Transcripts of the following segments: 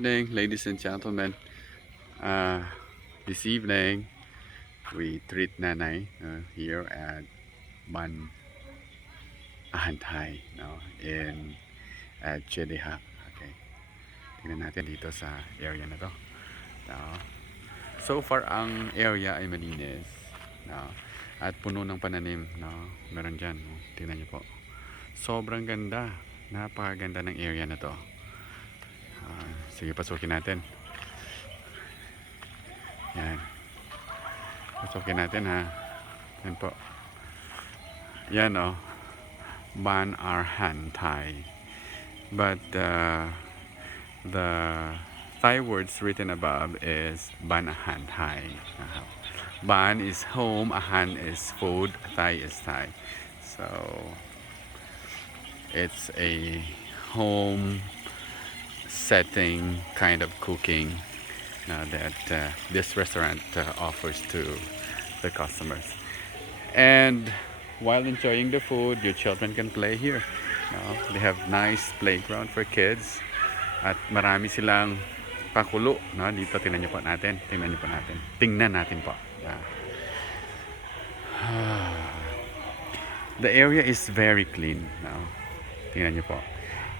Evening, ladies and gentlemen. Uh, this evening, we treat Nanay here at Ban Ahantay, no, in Jeddah. Okay, tingnan natin dito sa area na to. No. So far, ang area ay malinis. No, at puno ng pananim. No, meron dyan. No, tingnan niyo po. Sobrang ganda. Napakaganda ng area na to. Sige, pasukin natin. Yan. Pasukin natin ha. Yan po. Yan o. Ban Arhan Thai. But the Thai words written above is Ban Arhan Thai. Ban is home, Ahan is food, Thai is Thai. So it's a home setting kind of cooking that this restaurant offers to the customers. And while enjoying the food, your children can play here. They have nice playground for kids. At marami silang pakulo. Dito tingnan niyo po natin. Tingnan natin po. The area is very clean. Tingnan niyo po.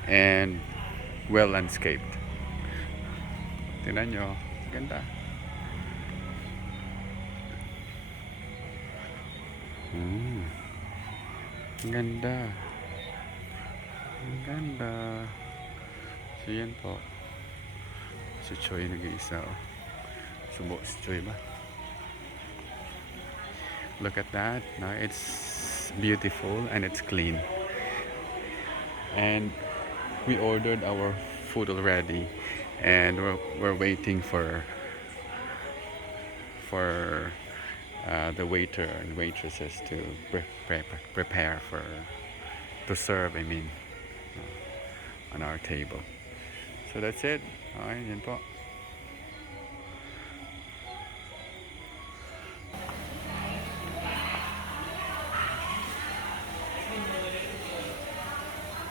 And well landscaped. Tingnan niyo. Ganda. Ganda. Ang ganda. So yan po. Si Choi nag-iisa. Subo si Choi ba? Look at that. Now it's beautiful and it's clean. And we ordered our food already. And we're waiting for the waiter and waitresses to prepare to serve, on our table. So that's it. Okay, yan po.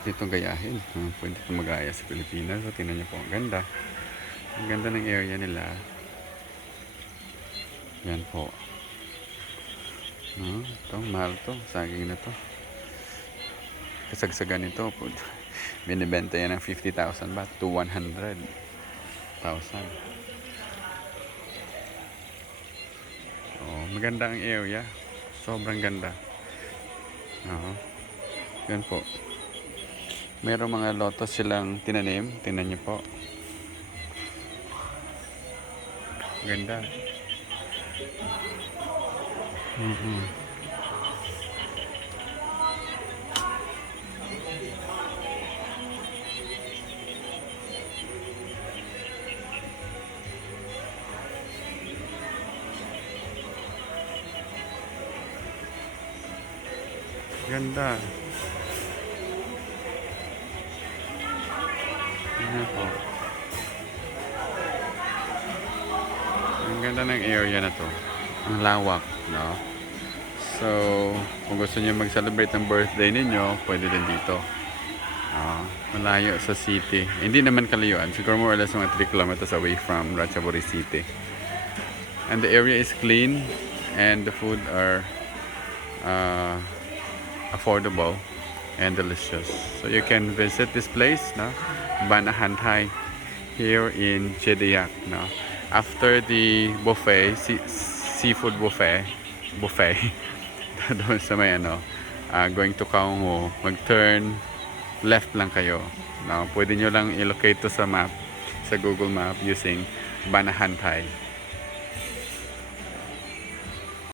Itong gayahin. Pwede ko magaya sa Pilipinas. So, tingnan niyo po. Ang ganda. Ang ganda ng area nila. Yan po. Ito, mahal to. Saging na to. Kasagsagan nito. Binibenta yan ng 50,000 baht to 100,000. Maganda ang area. Sobrang ganda. Yan po. Merong mga lotus silang tinanim. Tingnan niyo po. Ganda. Ganda. Ayan po. Ang ganda ng area na to. Ang lawak, no? So, kung gusto niyo mag-celebrate ng birthday ninyo, pwede din dito. Malayo sa city. Hindi naman kalayuan. Siguro more or less mga 3 kilometers away from Ratchaburi City. And the area is clean and the food are affordable and delicious. So you can visit this place, no? Ban Ahantay here in Jeddah, no? After the buffet, seafood buffet doon sa may going to Kaung Ho, mag-turn left lang kayo. No? Pwede nyo lang i-locate to sa map, sa Google Map using Ban Ahantay.